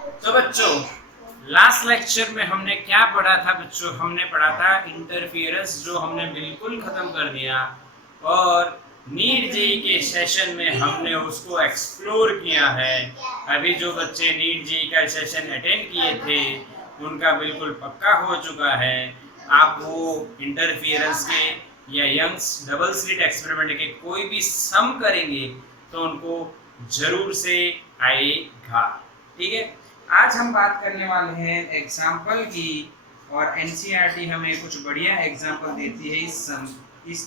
तो बच्चों last lecture में हमने क्या पढ़ा था बच्चों? हमने पढ़ा था इंटरफियरेंस, जो हमने बिल्कुल खत्म कर दिया, और नीट जेई के सेशन में हमने उसको एक्सप्लोर किया है। अभी जो बच्चे नीट जेई का सेशन अटेंड किए थे उनका बिल्कुल पक्का हो चुका है। आप वो इंटरफियरेंस के या यंग्स डबल स्लिट एक्सपेरिमेंट के कोई भी सम करेंगे तो उनको जरूर से आएगा। ठीक है, आज हम बात करने वाले हैं एग्जाम्पल की, और एनसीईआरटी हमें कुछ बढ़िया एग्जाम्पल देती है इस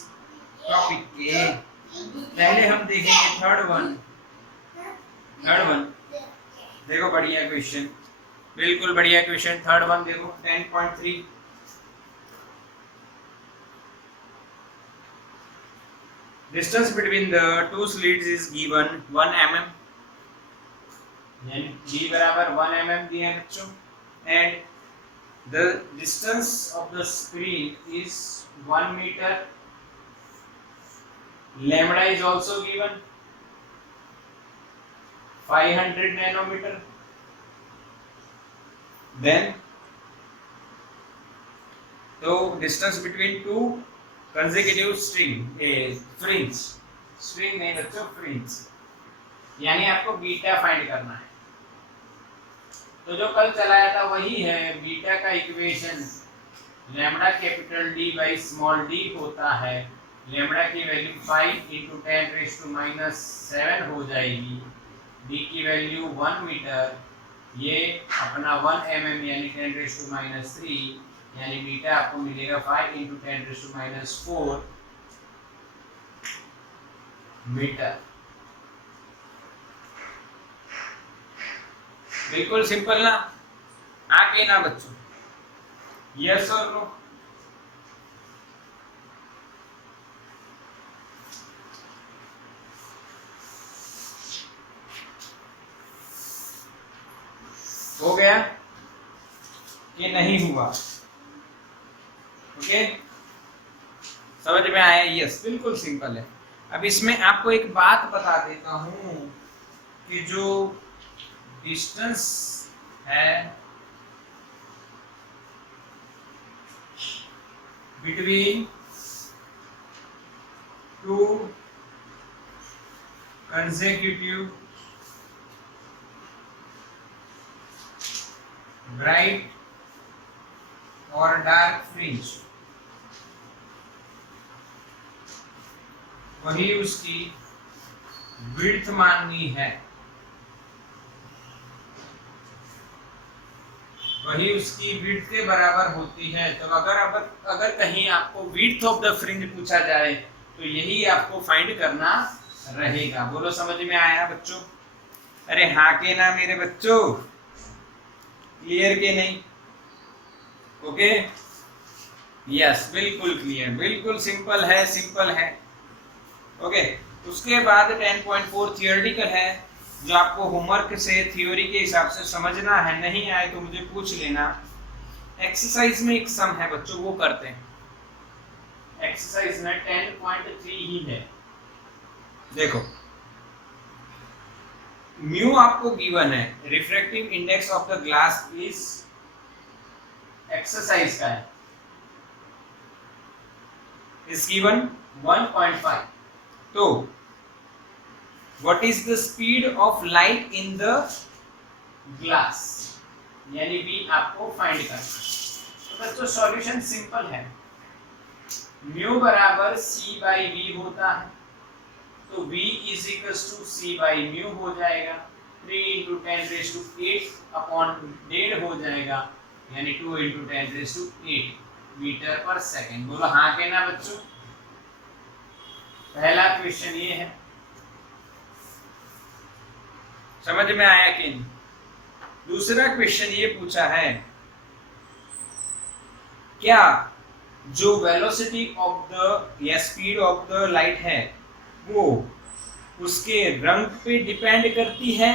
टॉपिक के। पहले हम देखेंगे थर्ड वन। देखो बढ़िया क्वेश्चन, बिल्कुल बढ़िया क्वेश्चन। थर्ड वन देखो 10.3। Distance between the two slits is given 1 mm, यानी d बराबर 1 mm दिया है बच्चों, and the distance of the screen is 1 meter. Lambda is also given 500 nanometer. Then so distance between two consecutive fringe नहीं बच्चों, fringe, यानी आपको beta find करना है। तो जो कल चलाया था वही है, बीटा का equation lambda capital D by small D होता है। लैम्बडा की वैल्यू 5 इंटू 10⁻⁷ हो जाएगी, डी की वैल्यू 1 मीटर, ये अपना 1 mm यानी 10⁻⁻3, यानी बीटा आपको मिलेगा 5 इंटू 10⁻⁴ मीटर। बिल्कुल सिंपल ना? आगे ना बच्चों, यस और नो? हो गया कि नहीं हुआ? ओके, समझ में आया? यस, बिल्कुल सिंपल है। अब इसमें आपको एक बात बता देता हूं कि जो डिस्टेंस है बिटवीन टू कंसेक्यूटिव ब्राइट और डार्क फ्रिंज, वही उसकी विड्थ माननी है, वही उसकी विड्थ के बराबर होती है। तो अगर कहीं आपको विड्थ ऑफ द फ्रिंज पूछा जाए तो यही आपको फाइंड करना रहेगा। बोलो समझ में आया बच्चों? अरे हाँ के ना मेरे बच्चों? क्लियर के नहीं? ओके, यस, बिल्कुल क्लियर, बिल्कुल सिंपल है, सिंपल है। ओके, उसके बाद 10.4 थियोरेटिकल है, जो आपको होमवर्क से थ्योरी के हिसाब से समझना है। नहीं आए तो मुझे पूछ लेना। एक्सरसाइज में एक सम है बच्चों, वो करते हैं। एक्सरसाइज में 10.3 ही है। देखो, म्यू आपको गिवन है, refractive index of the glass is, exercise का है, इज गिवन 1.5। तो what is the speed of light in the glass, यानी v आपको फाइंड करना है। तो बच्चों सॉल्यूशन सिंपल है, म्यू बराबर c बाई v होता है, तो v is equals to c बाई म्यू हो जाएगा, 3 इंटू 10⁸ अपॉन 1.5 हो जाएगा, यानी 2 इंटू 10⁸ मीटर पर सेकेंड। बोलो हाँ के ना बच्चों? पहला क्वेश्चन ये है, समझ में आया कि नहीं? दूसरा क्वेश्चन ये पूछा है, क्या जो वेलोसिटी ऑफ द या स्पीड ऑफ द लाइट है वो उसके रंग पे डिपेंड करती है?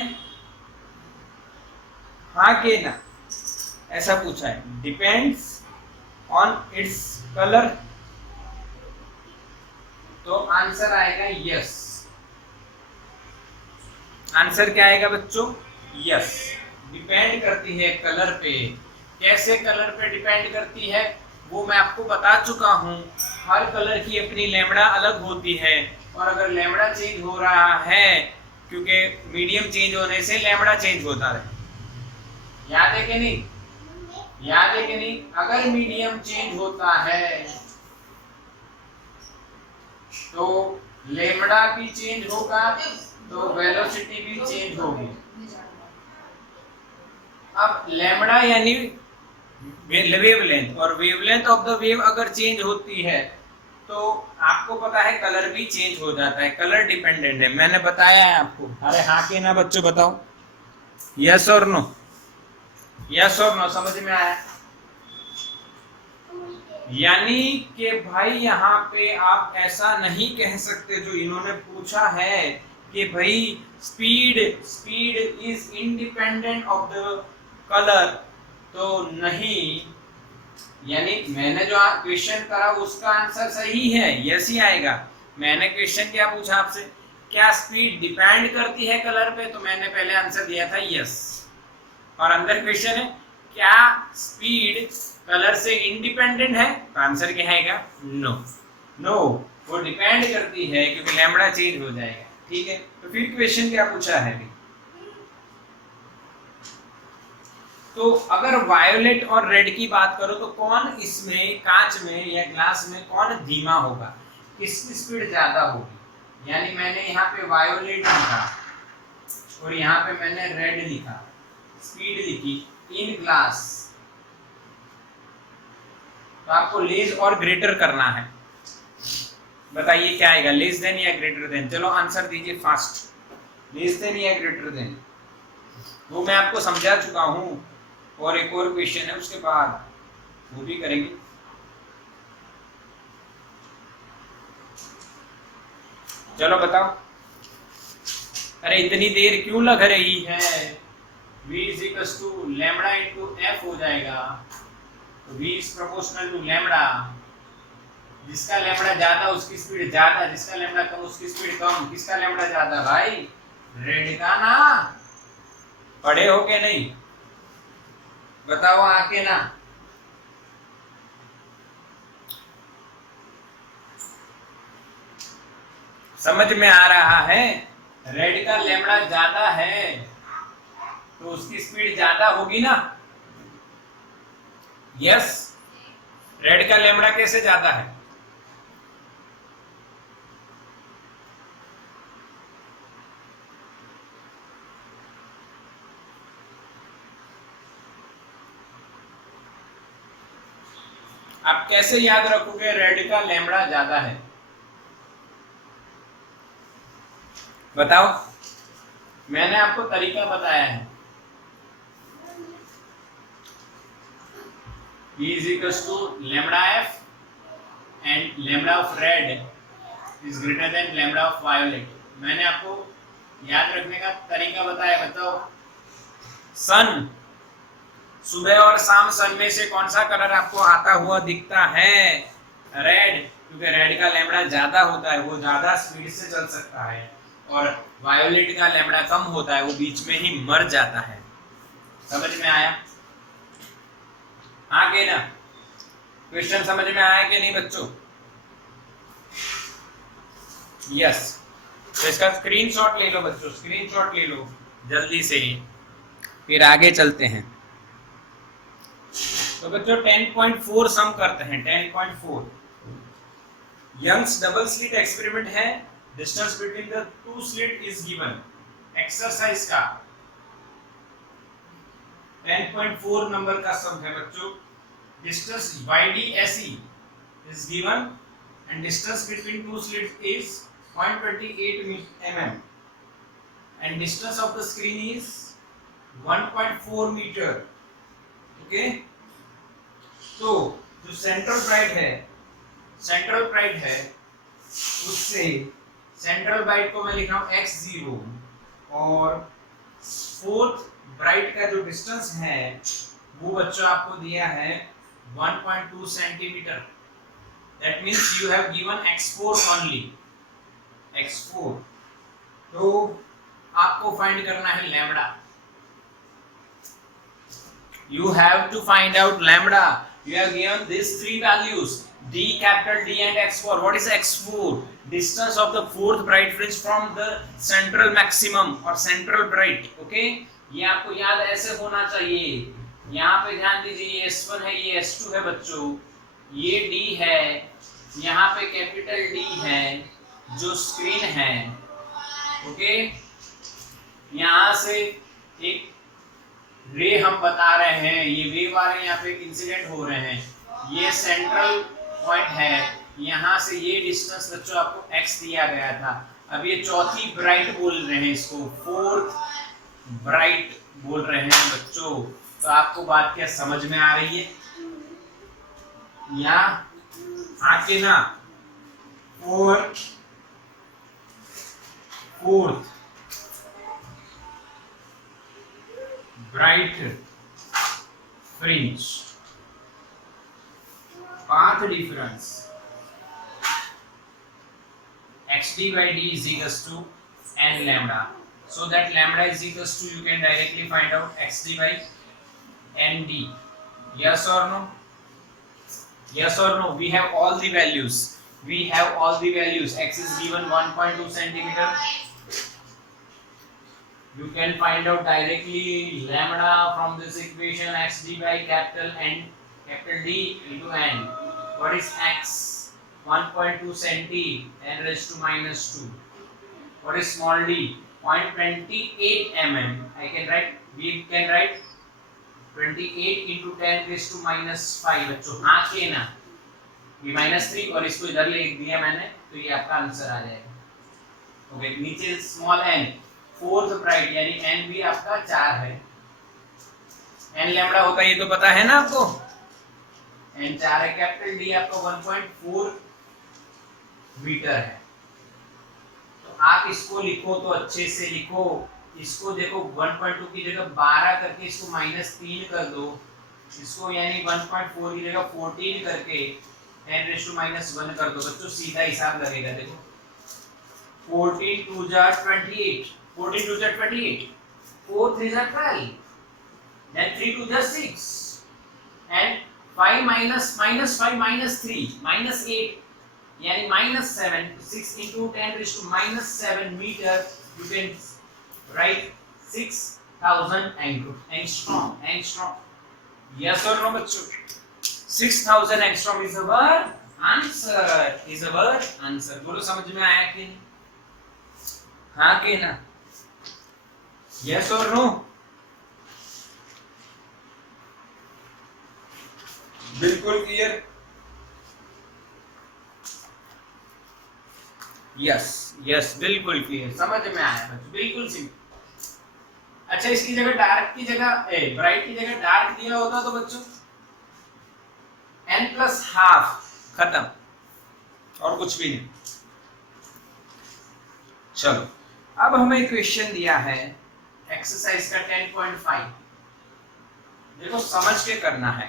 हाँ के ना? ऐसा पूछा है, डिपेंड्स ऑन इट्स कलर। तो आंसर आएगा यस। आंसर क्या आएगा बच्चों? यस, डिपेंड करती है कलर पे। कैसे कलर पे डिपेंड करती है वो मैं आपको बता चुका हूँ। हर कलर की अपनी लैम्बडा अलग होती है, और अगर लैम्बडा चेंज हो रहा है, क्योंकि मीडियम चेंज होने से लैम्बडा चेंज होता रहे। याद है कि नहीं? याद है कि नहीं? अगर मीडियम चेंज होता है तो लैम्बडा भी चेंज होगा, तो वेलोसिटी भी चेंज होगी। अब लैम्बडा यानी वेवलेंथ, और वेवलेंथ ऑफ द वेव अगर चेंज होती है तो आपको पता है कलर भी चेंज हो जाता है। कलर डिपेंडेंट है, मैंने बताया है आपको। अरे हाँ के ना बच्चों, बताओ यस और नो। यस और नो समझ में आया? यानी कि भाई यहाँ पे आप ऐसा नहीं कह सकते जो इन्होंने पूछा है कि भाई speed speed is independent of the colour, तो नहीं। यानी मैंने जो क्वेश्चन करा उसका आंसर सही है, यस ही आएगा। मैंने क्वेश्चन क्या पूछा आपसे, क्या स्पीड डिपेंड करती है कलर पे, तो मैंने पहले आंसर दिया था यस। और अंदर क्वेश्चन है क्या स्पीड कलर से इंडिपेंडेंट है, तो आंसर क्या आएगा? नो। नो, वो डिपेंड करती है क्योंकि लैम्बडा चेंज हो जाएगा। ठीक है, तो फिर क्वेश्चन क्या पूछा है? तो अगर वायोलेट और रेड की बात करो तो कौन इसमें कांच में या ग्लास में कौन धीमा होगा, किसकी स्पीड ज्यादा होगी? यानी मैंने यहाँ पे वायोलेट लिखा और यहाँ पे मैंने रेड लिखा, स्पीड लिखी इन ग्लास, तो आपको लेस और ग्रेटर करना है। बताइए क्या आएगा, लेस देन या ग्रेटर देन? चलो आंसर दीजिए फास्ट। लेस देन या ग्रेटर देन, वो मैं आपको समझा चुका हूं, और एक और क्वेश्चन है उसके बाद वो भी करेंगे। चलो बताओ। अरे इतनी देर क्यों लग रही है? v is equals to lambda into f हो जाएगा, तो v is proportional to lambda। जिसका लैम्बडा ज्यादा उसकी स्पीड ज्यादा, जिसका लैम्बडा कम उसकी स्पीड कम। किसका लैम्बडा ज्यादा भाई? रेड का ना। पढ़े हो के नहीं? बताओ आके ना। समझ में आ रहा है? रेड का लैम्बडा ज्यादा है तो उसकी स्पीड ज्यादा होगी ना। यस, रेड का लैम्बडा कैसे ज्यादा है? आप कैसे याद रखोगे रेड का लैम्बडा ज्यादा है? बताओ, मैंने आपको तरीका बताया है। E is equals to lambda f and lambda of red is greater than lambda of violet। मैंने आपको याद रखने का तरीका बताया। बताओ, सन, सुबह और शाम सन में से कौन सा कलर आपको आता हुआ दिखता है? रेड, क्योंकि रेड का लैम्बडा ज्यादा होता है, वो ज्यादा स्पीड से चल सकता है, और वायोलेट का लैम्बडा कम होता है, वो बीच में ही मर जाता है। समझ में आया? आगे ना क्वेश्चन समझ में आया कि नहीं बच्चों? यस, तो इसका स्क्रीनशॉट ले लो बच्चों, स्क्रीनशॉट ले लो जल्दी से ही, फिर आगे चलते हैं। तो बच्चों 10.4 सम करते हैं। 10.4 यंग्स डबल स्लिट एक्सपेरिमेंट है। Distance between the two slit is given. Exercise का 10.4 नंबर का सम है बच्चों। Distance YDSE is given and distance between two slits is 0.28 mm and distance of the screen is 1.4 meter। Okay, तो जो central bright है उससे central bright को मैं लिख रहा हूं x0, और फोर्थ ब्राइट का जो डिस्टेंस है वो बच्चों आपको दिया है 1.2 centimetre. That means you have given x4 only, x4। तो आपको फाइंड करना है lambda. You have to find out lambda. You have given these three values, D, capital D and X4. What is X4? Distance of the fourth bright fringe from the central maximum or central bright. Okay? ये आपको याद ऐसे होना चाहिए. यहाँ पे ध्यान दीजिए, ये S1 है, ये S2 है बच्चों, ये D है, यहाँ पे कैपिटल D है जो स्क्रीन है. ओके, यहाँ से एक रे हम बता रहे हैं, ये वेव आ रहे हैं, यहाँ पे इंसिडेंट हो रहे हैं, ये सेंट्रल पॉइंट है, यहाँ से ये डिस्टेंस बच्चों आपको x दिया गया था. अब ये चौथी ब्राइट बोल रहे हैं, इसको फोर्थ ब्राइट बोल रहे हैं बच्चों. तो आपको बात क्या समझ में आ रही है? यहाँ आके ना fourth bright fringe, path difference xd by d is equals to n lambda, so that lambda is equals to, you can directly find out xd by nd. Yes or no? Yes or no? We have all the values. X is given 1.2 centimeter. You can find out directly lambda from this equation, xd by capital D into n. What is x? 1.2 centi, n raised to minus 2. What is small d? 0.28 mm. We can write 28 into 10 raised to minus 5. बच्चों हाँ के ना, ये -3 और इसको इधर ले दिया मैंने, तो ये आपका आंसर आ जाएगा. ओके, नीचे स्मॉल n, फोर्थ ब्राइट यानी n भी आपका 4 है. n लैम्बडा होता है ये तो पता है ना आपको, n 4 है. कैपिटल D आपका 1.4 मीटर है. तो आप इसको लिखो तो अच्छे से लिखो. इसको देखो 1.2 की जगह 12 करके इसको -3 कर दो, इसको यानी 1.4 की जगह 14 करके 10⁻⁻1 कर दो. बच्चों सीधा हिसाब लगेगा. देखो 14 2 जा 28, 14 2 जा 28, 4 3 जा 12, then 3 2 जा 6, and 5 minus 5 minus 3 minus 8 यानी -7. 6 into 10⁻⁷ meter. You can write 6000 angstrom. Yes or no बच्चों? 6000 angstrom is our answer. बोलो समझ में आया कि नहीं? हाँ कि ना? Yes or no? बिल्कुल क्लियर. यस बिल्कुल क्लियर, समझ में आया बच्चों, बिल्कुल सिंपल. अच्छा, इसकी जगह डार्क की जगह ब्राइट की जगह डार्क दिया होता तो बच्चों n+12 खत्म, और कुछ भी नहीं. चलो, अब हमें क्वेश्चन दिया है एक्सरसाइज का 10.5. देखो समझ के करना है.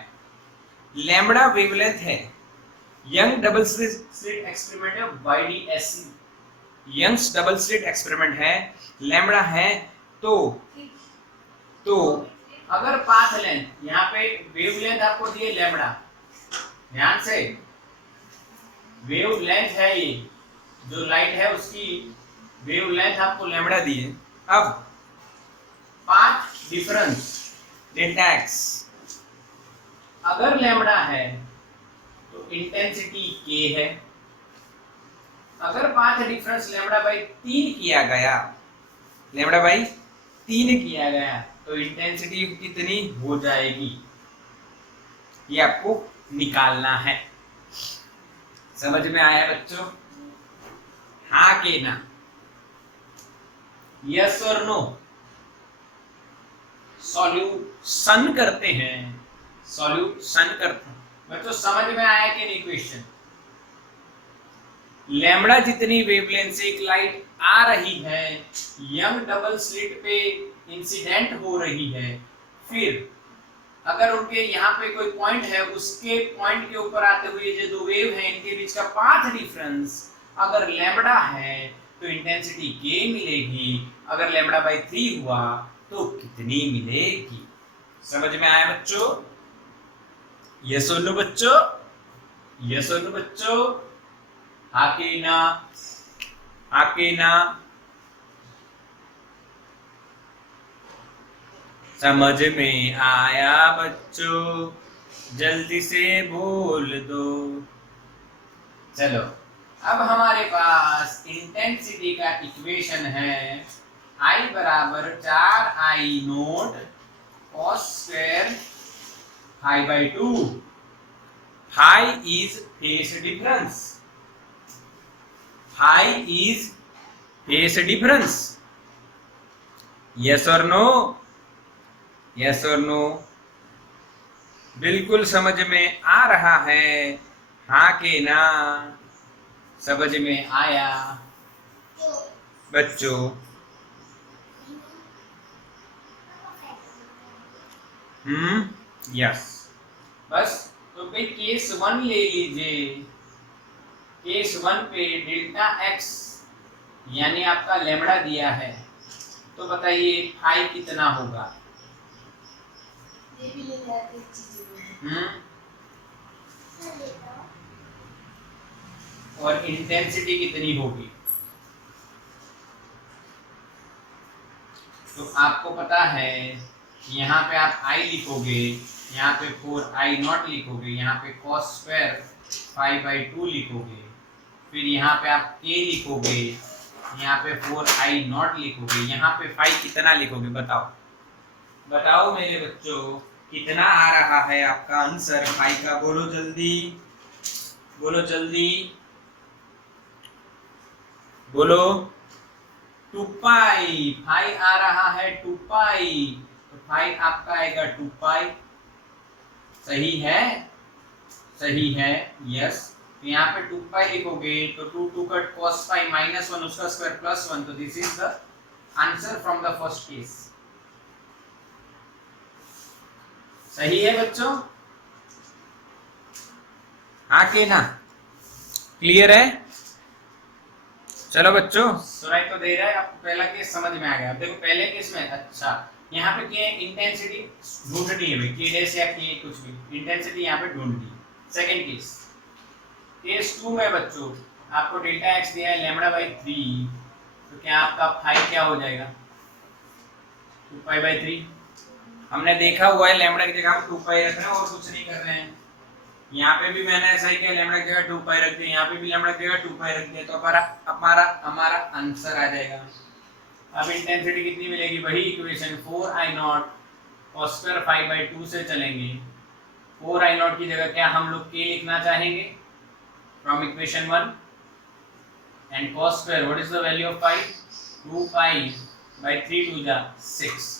लैम्बडा वेवलेंथ है, यंग डबल स्लिट एक्सपेरिमेंट है, YDSC Young's double slit experiment है. लैम्बडा है तो अगर पाथ लेंथ, यहाँ पे वेवलेंथ आपको दिए लैम्बडा, ध्यान से वेवलेंथ है, ये जो लाइट है उसकी वेवलेंथ आपको लैम्बडा दी है. अब पाथ डिफरेंस डेल्टा x अगर लैम्बडा है तो इंटेंसिटी k है. अगर पाथ डिफरेंस लैम्बडा बाई 3 किया गया तो इंटेंसिटी कितनी हो जाएगी, ये आपको निकालना है. समझ में आया बच्चों? हाँ के ना? यस और नो? सॉल्यूशन करते हैं. बच्चों समझ में आया कि नहीं क्वेश्चन? लैम्बडा जितनी वेवलेंथ से एक लाइट आ रही है, यंग डबल स्लिट पे इंसिडेंट हो रही है, फिर अगर उनके यहाँ पे कोई पॉइंट है, उसके पॉइंट के ऊपर आते हुए जो दो वेव है, इनके बीच का पाथ डिफरेंस अगर लैम्बडा है तो इंटेंसिटी k मिलेगी. अगर लैम्बडा बाई 3 हुआ तो कितनी मिलेगी? समझ में आया बच्चों? यस और नो बच्चों? यस और नो बच्चों? आके ना, आके ना? समझ में आया बच्चों? जल्दी से बोल दो। चलो, अब हमारे पास इंटेंसिटी का इक्वेशन है I बराबर 4I0 cos square phi by 2। Phi is phase difference. Phi is phase difference. Yes और नो? यस और नो? बिल्कुल समझ में आ रहा है? हाँ के ना? समझ में आया बच्चों? यस। बस तो भाई केस 1 ले लीजिए। केस 1 पे डेल्टा एक्स यानी आपका लेमड़ा दिया है, तो बताइए फाई कितना होगा? और इंटेंसिटी कितनी होगी? तो आपको पता है, यहाँ पे आप I लिखोगे, यहाँ पे 4I0 लिखोगे, यहाँ पे cos स्क्वायर 5/2 लिखोगे, फिर यहाँ पे आप K लिखोगे, यहाँ पे 4I0 लिखोगे, यहाँ पे फाई कितना लिखोगे? बताओ बताओ मेरे बच्चों, कितना आ रहा है आपका आंसर फाई का? बोलो जल्दी, बोलो जल्दी, बोलो। 2 पाई। फाई आ रहा है 2 पाई, तो फाई आपका आएगा 2 पाई। सही है? सही है, यस। तो यहाँ पे 2 पाई लिखोगे तो 2 2 कट cos पाई -1 उसका स्क्वायर +1, तो this is the answer from the first case. सही है बच्चों? हाँ के ना? क्लियर है? चलो बच्चों, सुनाई तो दे रहा है आपको? पहला केस समझ में आ गया। देखो पहले केस में, अच्छा यहाँ पे क्या इंटेंसिटी ढूंढनी है भाई, के डैश या के कुछ भी, इंटेंसिटी यहाँ पे ढूंढनी। सेकंड केस, केस 2 में बच्चों आपको डेल्टा एक्स दिया है λ/3, तो क्या आपका फाई क्या हो जाएगा? 2 पाई/3। हमने देखा हुआ है लैम्बडा की जगह हम 2 पाई रख रहे हैं और कुछ नहीं कर रहे हैं। यहाँ पे भी मैंने ऐसा ही किया, लैम्बडा की जगह 2 पाई रख दिया, यहाँ पे भी लैम्बडा की जगह 2 पाई रख दिया, तो हमारा आंसर आ जाएगा। अब इंटेंसिटी कितनी मिलेगी? वही इक्वेशन 4I0 cos स्क्वायर 5/2 से चलेंगे। 4I0 की जगह क्या हम लोग k लिखना चाहेंगे from equation 1, and cos square what is the value of pi? 2 पाई/3 2 जा 6।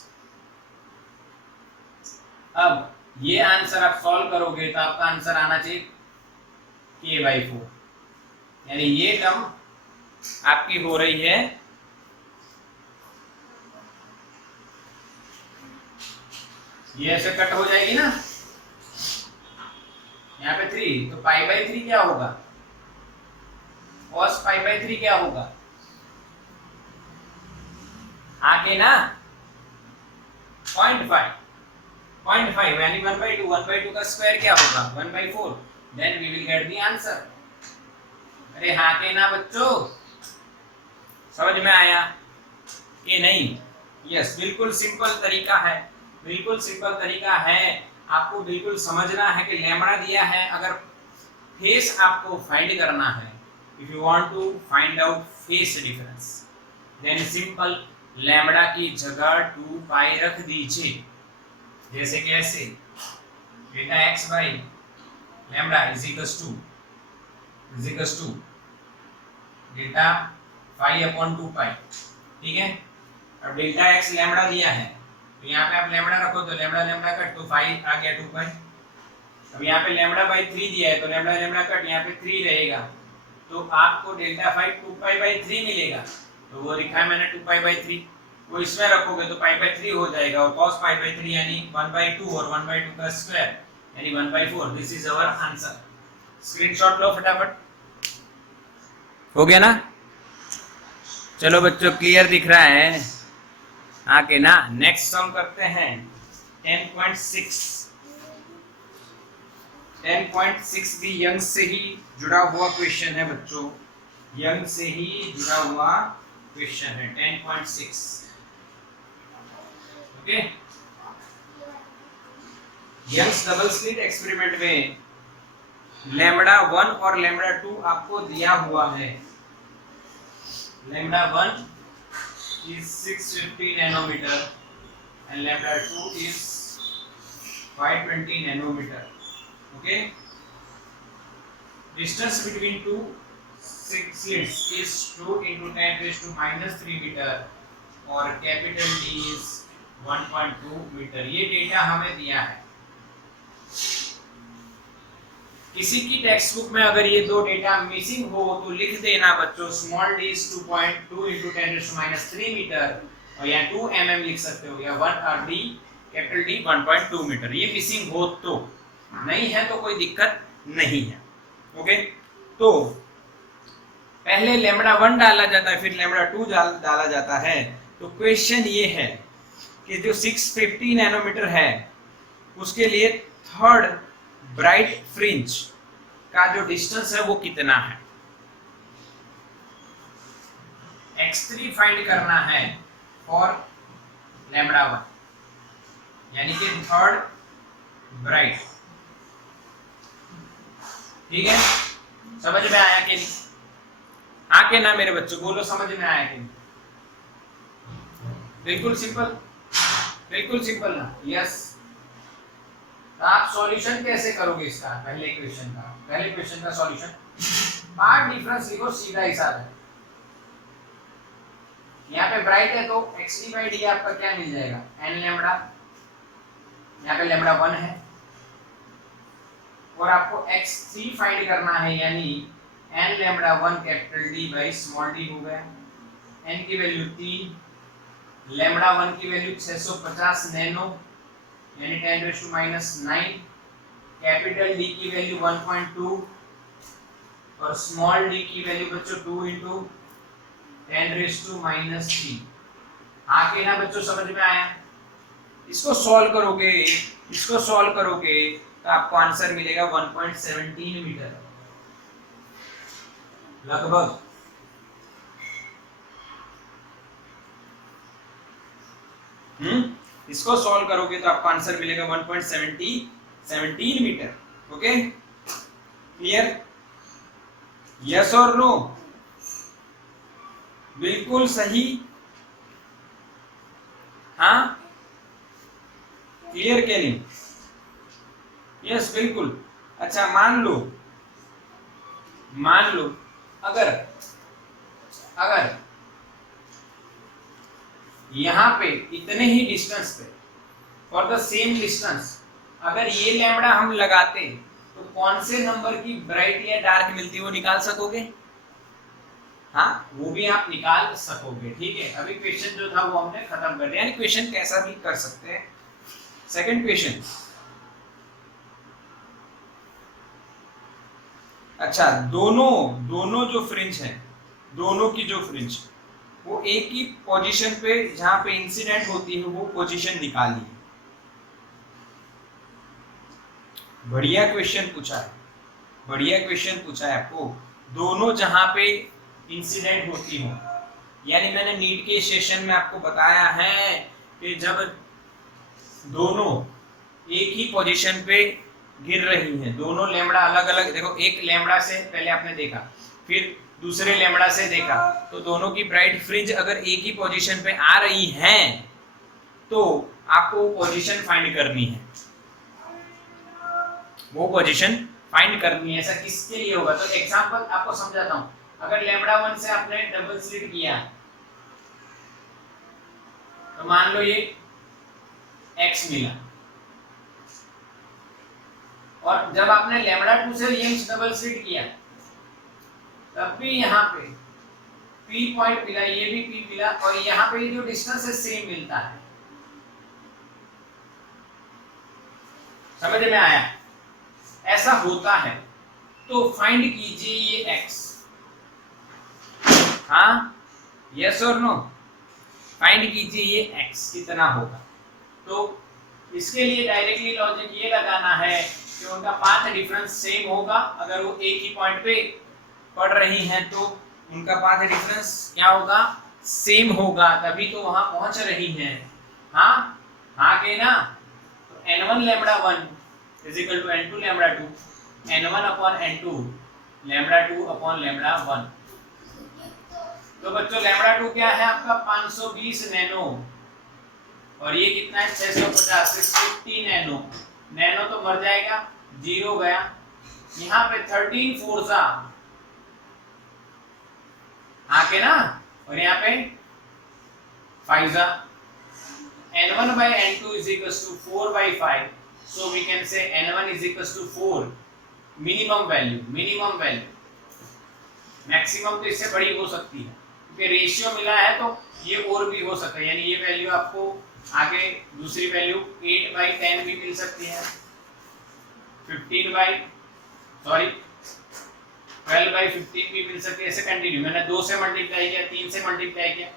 अब ये आंसर आप सॉल्व करोगे तो आपका आंसर आना चाहिए k/4, यानी ये टर्म आपकी हो रही है ये ऐसे कट हो जाएगी ना, यहाँ पे 3, तो पाई/3 क्या होगा? cos पाई/3 क्या होगा? आगे ना 0.5 यानी 1/2 का स्क्वायर क्या होगा? 1/4। Then we will get the answer. अरे हाँ के ना बच्चों? समझ में आया कि नहीं? यस, बिल्कुल सिंपल तरीका है, बिल्कुल सिंपल तरीका है। आपको बिल्कुल समझना है कि लैम्बडा दिया है, अगर फेस आपको फाइंड करना है, if you want to find out phase difference, then simple lambda की जगह 2 पाई रख दीजिए। जैसे कैसे? Delta X by lambda is equals to delta phi upon 2 pi. ठीक है? अब डेल्टा एक्स लैम्बडा दिया है, तो यहाँ पे आप लैम्बडा रखो तो लैम्बडा कट, तो फाई आ गया 2 पाई। अब यहाँ पे λ/3 दिया है, तो लैम्बडा कट, यहाँ पे 3 रहेगा, तो आपको डेल्टा फाई 2 पाई/3 मिलेगा। तो वो लिखा है मैंने 2 पाई/3, वो इसमें रखोगे तो पाई/3 हो जाएगा, और cos पाई/3 यानी 1/2 और 1/2 का स्क्वायर यानी 1/4। This is our answer. Screenshot लो फटाफट। हो गया ना? चलो बच्चों, क्लियर दिख रहा है? आके ना नेक्स्ट सम करते हैं। 10.6 10.6 भी यंग से ही जुड़ा हुआ क्वेश्चन है बच्चों, यंग से ही जुड़ा हुआ क्वेश्चन है 10.6। Okay, Young's double slit experiment में लैम्बडा 1 और लैम्बडा 2 आपको दिया हुआ है। Lambda 1 is 650 nanometer and lambda 2 is 520 nanometer. Okay, distance between two slits is 2 into 10 raised to minus 3 meter और capital D is 1.2 meter। ये डेटा हमें दिया है। किसी की टेक्स्ट बुक में अगर ये दो डेटा मिसिंग हो तो लिख देना बच्चों, small D is 2.2 into 10 raised to minus 3 metre और या 2 mm लिख सकते हो, या 1 डी कैपिटल डी 1.2 मीटर। ये मिसिंग हो तो, नहीं है तो कोई दिक्कत नहीं है। ओके, तो पहले लैम्बडा 1 डाला जाता है, फिर लैम्बडा 2 डाला जाता है। तो क्वेश्चन ये है कि जो 650 नैनोमीटर है उसके लिए थर्ड ब्राइट फ्रिंज का जो डिस्टेंस है वो कितना है। x3 फाइंड करना है फॉर लैम्बडा 1, यानी कि थर्ड ब्राइट। ठीक है, समझ में आया कि नहीं? आके ना मेरे बच्चों बोलो समझ में आया कि नहीं? बिल्कुल सिंपल, बिल्कुल सिंपल ना। यस, तो आप सॉल्यूशन कैसे करोगे इसका? पहले क्वेश्चन का सॉल्यूशन, पार्ट डिफरेंस लिखो, सीधा हिसाब है। यहाँ पे ब्राइट है तो xd by d आपका क्या मिल जाएगा, n लैम्बडा। यहाँ पे लैम्बडा 1 है और आपको x3 फाइंड करना है, यानी n lambda 1 capital D by small d हो गया। n की वैल्यू 3, लैम्बडा 1 की वैल्यू 650 नैनो यानी 10 raised to minus 9, capital D की वैल्यू 1.2 और स्मॉल d की वैल्यू बच्चों 2 into 10 raised to minus 3। आगे ना बच्चों समझ में आया? इसको सॉल्व करोगे तो आपको आंसर मिलेगा 1.17 मीटर लगभग। इसको सॉल्व करोगे तो आपको आंसर मिलेगा 1.17 मीटर। Okay, clear? यस और नो? बिल्कुल सही, हाँ, क्लियर क्या नहीं? यस, बिल्कुल। अच्छा, मान लो अगर यहां पे इतने ही डिस्टेंस पे फॉर द सेम डिस्टेंस अगर ये लैम्बडा हम लगाते तो कौन से नंबर की ब्राइट या डार्क मिलती वो निकाल सकोगे? हाँ, वो भी आप निकाल सकोगे। ठीक है, अभी क्वेश्चन जो था वो हमने खत्म कर दिया, यानी क्वेश्चन कैसा भी कर सकते हैं। सेकंड क्वेश्चन, अच्छा, दोनों जो फ्रिंज है, दोनों की जो फ्रिंज वो एक ही पोजीशन पे जहां पे इंसिडेंट होती है वो पोजीशन निकालिए। बढ़िया क्वेश्चन पूछा है आपको। दोनों जहां पे इंसिडेंट होती हो, यानी मैंने नीट के सेशन में आपको बताया है कि जब दोनों एक ही पोजीशन पे गिर रही हैं, दोनों लैम्बडा अलग अलग, देखो एक लैम्बडा से पहले आपने देखा, फिर दूसरे लैम्बडा से देखा, तो दोनों की ब्राइट फ्रिंज अगर एक ही पोजीशन पे आ रही हैं तो आपको पोजीशन फाइंड करनी है, वो पोजीशन फाइंड करनी है। ऐसा किसके लिए होगा? तो एग्जांपल आपको समझाता हूं। अगर लैम्बडा 1 से आपने डबल स्लिट किया तो मान लो ये x मिला, और जब आपने लैम्बडा 2 से यंग्स डबल स्लिट किया तब भी यहाँ पे P पॉइंट मिला, ये भी P मिला, और यहाँ पे जो डिस्टेंस है सेम मिलता है। समझ में आया? ऐसा होता है तो फाइंड कीजिए ये x। हाँ, यस और नो? फाइंड कीजिए ये x कितना होगा। तो इसके लिए डायरेक्टली लॉजिक ये लगाना है कि उनका पाथ डिफरेंस सेम होगा। अगर वो एक ही पॉइंट पे पढ़ रही हैं तो उनका पाथ डिफरेंस क्या होगा, सेम होगा, तभी तो वहां पहुंच रही हैं। हाँ हाँ के ना, तो n1 lambda 1 is equal to n2 lambda 2, n1 upon n2 lambda 2 upon lambda 1। तो बच्चों लैम्बडा 2 क्या है आपका 520 नैनो, और ये कितना है 650, 650 नैनो। नैनो तो मर जाएगा, जीरो गया। यहाँ पे 13 फोर्सा आके ना, और यहाँ पे Pfizer. n1 by n2 is equals to 4 by 5, so we can say n1 is equals to 4 minimum value। Maximum तो इससे बड़ी हो सकती है क्योंकि रेशियो मिला है, तो ये और भी हो सकता है, यानी ये वैल्यू आपको आगे दूसरी वैल्यू 8 by 10 भी मिल सकती है, 12 by 15 भी मिल सकती है, ऐसे कंटिन्यू। मैंने 2 से मल्टीप्लाई किया, 3 से मल्टीप्लाई किया,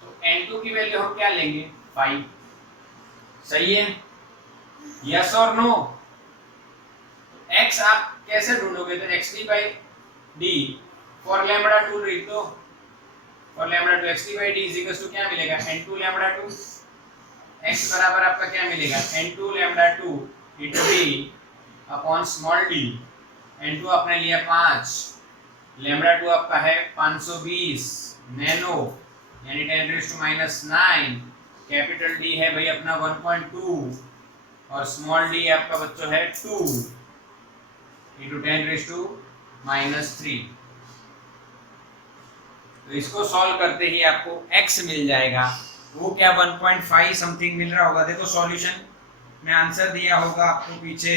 तो n2 की वैल्यू हम क्या लेंगे 5। सही है, यस और नो। x आप कैसे ढूंढोगे, तो xd by d for lambda 2 लिख दो, for lambda 2 xd by d is equal to क्या मिलेगा n2 लैम्बडा 2, x बराबर आपका क्या मिलेगा n2 lambda 2 into d upon small d। n2 आपने लिया 5, लैम्बडा 2 आपका है 520 नैनो यानी 10⁻⁻⁹, कैपिटल D है भाई अपना 1.2 और स्मॉल d आपका बच्चों है 2 into 10⁻⁻3। तो इसको सॉल्व करते ही आपको x मिल जाएगा, वो क्या 1.5 समथिंग मिल रहा होगा। देखो सॉल्यूशन में आंसर दिया होगा आपको पीछे,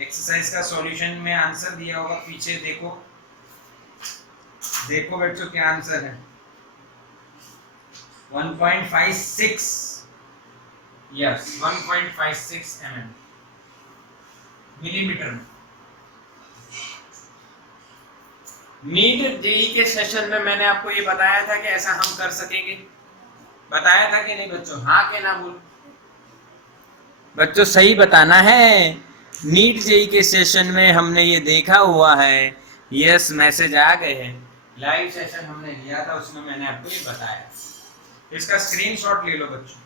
एक्सरसाइज का सॉल्यूशन में आंसर दिया होगा पीछे, देखो बच्चों क्या आंसर है 1.56, यस 1.56 मिलीमीटर में। नीट जेई के सेशन में मैंने आपको ये बताया था कि ऐसा हम कर सकेंगे, बताया था कि नहीं बच्चों, हाँ के ना बोल बच्चों, सही बताना है। नीट जेई के सेशन में हमने ये देखा हुआ है, यस मैसेज आ गए हैं, लाइव सेशन हमने लिया था उसमें मैंने आपको ये बताया। इसका स्क्रीनशॉट ले लो बच्चों।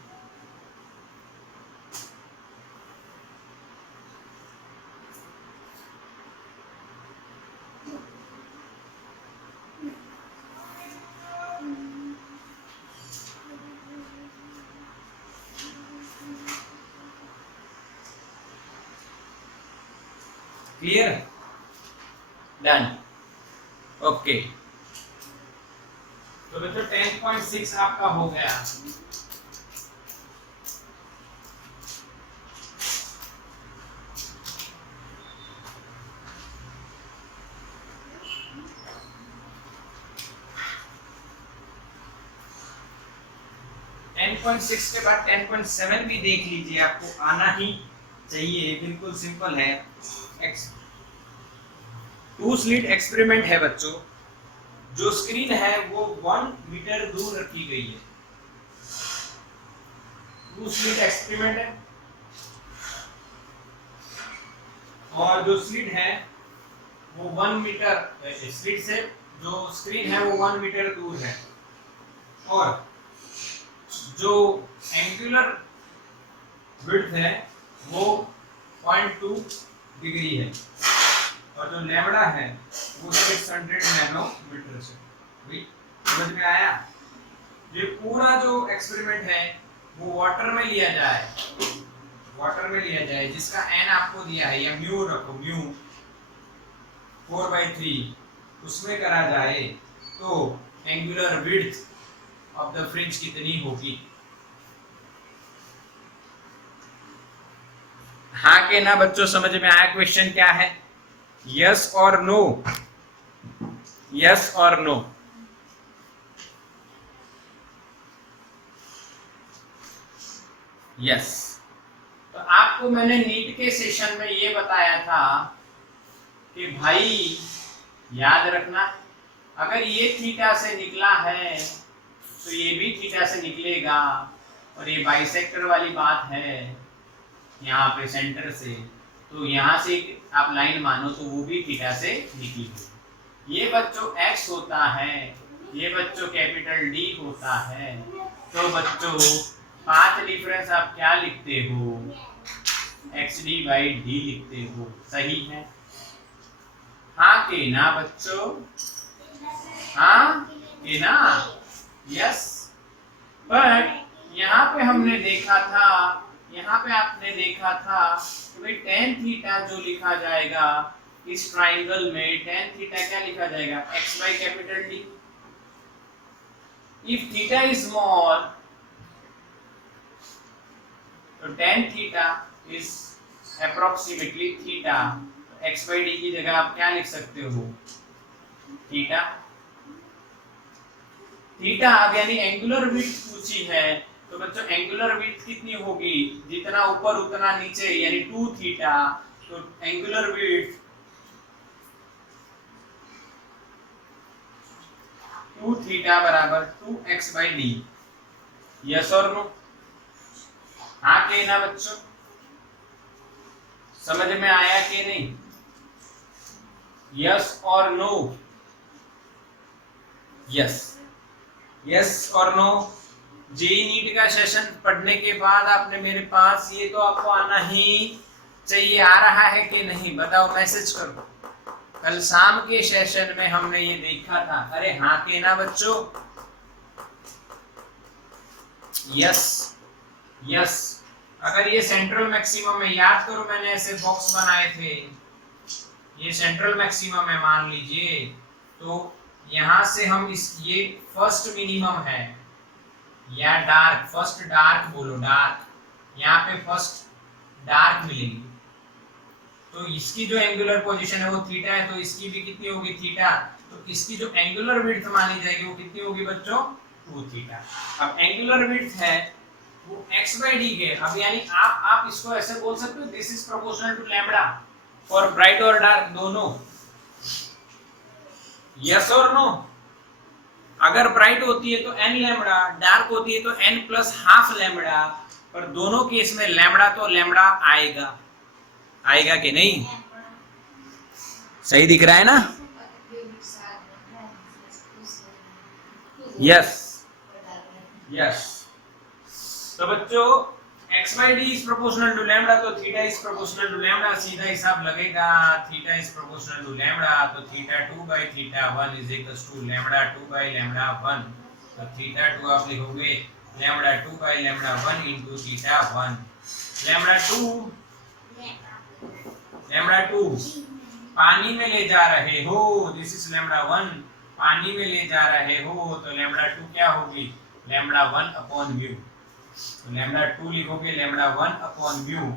Clear, done, okay. तो बच्चों 10.6 आपका हो गया। के बाद 10.7 भी देख लीजिए, आपको आना ही चाहिए, बिल्कुल सिंपल है। 2 स्लिट एक्सपेरिमेंट है बच्चों, जो स्क्रीन है वो 1 मीटर दूर रखी गई है। 2 स्लिट एक्सपेरिमेंट है और जो स्लिट है वो 1 मीटर, स्लिट से जो स्क्रीन है वो 1 मीटर दूर है, और जो एंगुलर विड्थ है वो 0.2 डिग्री है, और जो लैम्बडा है वो 600 नैनोमीटर से। समझ में आया? ये पूरा जो एक्सपेरिमेंट है वो वाटर में लिया जाए, जिसका n आपको दिया है, या म्यू रखो, म्यू 4/3, उसमें करा जाए तो angular width of the fringe कितनी होगी। हाँ के ना बच्चों, समझ में आया क्वेश्चन क्या है? यस और नो, यस और नो। यस, तो आपको मैंने नीट के सेशन में ये बताया था कि भाई याद रखना, अगर ये थीटा से निकला है तो ये भी थीटा से निकलेगा, और ये बाइसेक्टर वाली बात है, यहाँ पे सेंटर से, तो यहाँ से आप लाइन मानो तो वो भी थीटा से निकली। ये बच्चों x होता है, ये बच्चों कैपिटल D होता है। तो बच्चों पाथ डिफरेंस आप क्या लिखते हो, xd/d लिखते हो, सही है? हाँ के ना बच्चों, हाँ के ना, यस। बट यहाँ पे हमने देखा था, यहाँ पे आपने देखा था कि भाई tan थीटा जो लिखा जाएगा इस ट्राइंगल में, tan थीटा क्या लिखा जाएगा, x/D। If theta is small तो tan theta is approximately theta, x/D की जगह आप क्या लिख सकते हो, थीटा। थीटा अब यानी एंगुलर विड्थ पूछी है, तो बच्चों एंगुलर विड्थ कितनी होगी, जितना ऊपर उतना नीचे, यानी 2 थीटा। तो एंगुलर विड्थ 2 थीटा बराबर 2x/d। यस और नो, हाँ के ना बच्चों, समझ में आया कि नहीं, यस और नो, यस, यस और नो। जेई नीट का सेशन पढ़ने के बाद आपने मेरे पास, ये तो आपको आना ही चाहिए, आ रहा है कि नहीं बताओ, मैसेज करो। कल शाम के सेशन में हमने ये देखा था, अरे हाँ के ना बच्चों, यस, यस। अगर ये सेंट्रल मैक्सिमम है, याद करो मैंने ऐसे बॉक्स बनाए थे, ये सेंट्रल मैक्सिमम है मान लीजिए, तो यहां से हम ये फर्स्ट मिनिमम है, या डार्क, फर्स्ट डार्क बोलो, डार्क, यहाँ पे फर्स्ट डार्क मिलेगी। तो इसकी जो एंगुलर पोजीशन है वो थीटा है, तो इसकी भी कितनी होगी, थीटा। तो इसकी जो एंगुलर विड्थ मानी जाएगी वो कितनी होगी बच्चों, 2 थीटा। अब एंगुलर विड्थ है वो x/d के, अब यानी आप इसको ऐसे बोल सकते हो, this is proportional to lambda for bright और डार्क दोनों, यस और नो। अगर ब्राइट होती है तो n लैम्बडा, डार्क होती है तो n प्लस हाफ लैम्बडा, पर दोनों केस में लैम्बडा तो लैम्बडा आएगा, आएगा कि नहीं, सही दिख रहा है ना, यस, यस। तो बच्चों x/d is proportional to lambda, तो theta is proportional to lambda, सीधा हिसाब लगेगा, theta is proportional to lambda, तो theta 2/θ1 is equals to lambda 2/λ1। तो थीटा 2 आप लिखोगे लैम्बडा 2/λ1 इनटू थीटा 1। लैम्बडा 2 पानी में ले जा रहे हो, दिस इज लैम्बडा 1, पानी में ले जा रहे हो, तो लैम्बडा 2 क्या होगी, लैम्बडा 1/μ। तो लैम्बडा 2 लिखोगे लैम्बडा 1/μ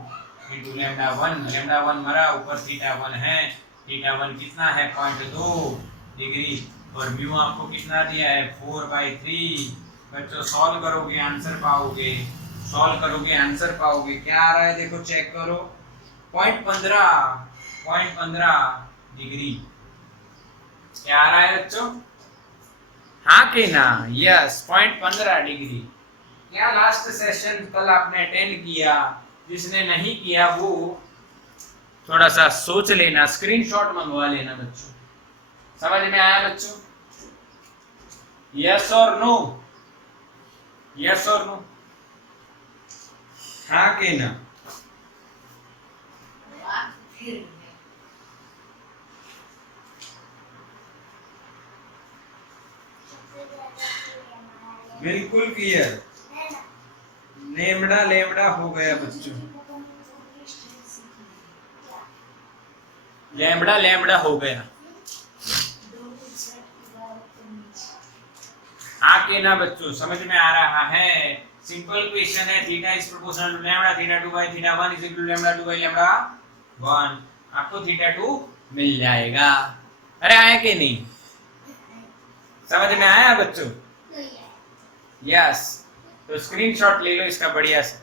इनटू लैम्बडा 1, लैम्बडा 1 मरा, ऊपर थीटा 1 है, थीटा 1 कितना है 0.2 डिग्री, और म्यू आपको कितना दिया है 4/3। बच्चों सॉल्व करोगे आंसर पाओगे, सॉल्व करोगे आंसर पाओगे, क्या आ रहा है देखो चेक करो, 0.15 डिग्री, क्या आ रहा है बच्चों, हाँ के ना, यस 0.15 डिग्री। क्या लास्ट सेशन कल आपने अटेंड किया, जिसने नहीं किया वो थोड़ा सा सोच लेना, स्क्रीनशॉट मंगवा लेना बच्चों, समझ में आया बच्चों, यस और नो, यस और नो, हाँ के ना, बिल्कुल क्लियर, लैम्बडा लैम्बडा हो गया बच्चों, लैम्बडा लैम्बडा हो गया, आके ना बच्चों समझ में आ रहा है, सिंपल क्वेश्चन है, theta is proportional to lambda, theta 2/θ1 is equal to lambda 2/λ1, आपको थीटा 2 मिल जाएगा। अरे आया कि नहीं, समझ में आया बच्चों, यस। तो स्क्रीनशॉट ले लो इसका बढ़िया से।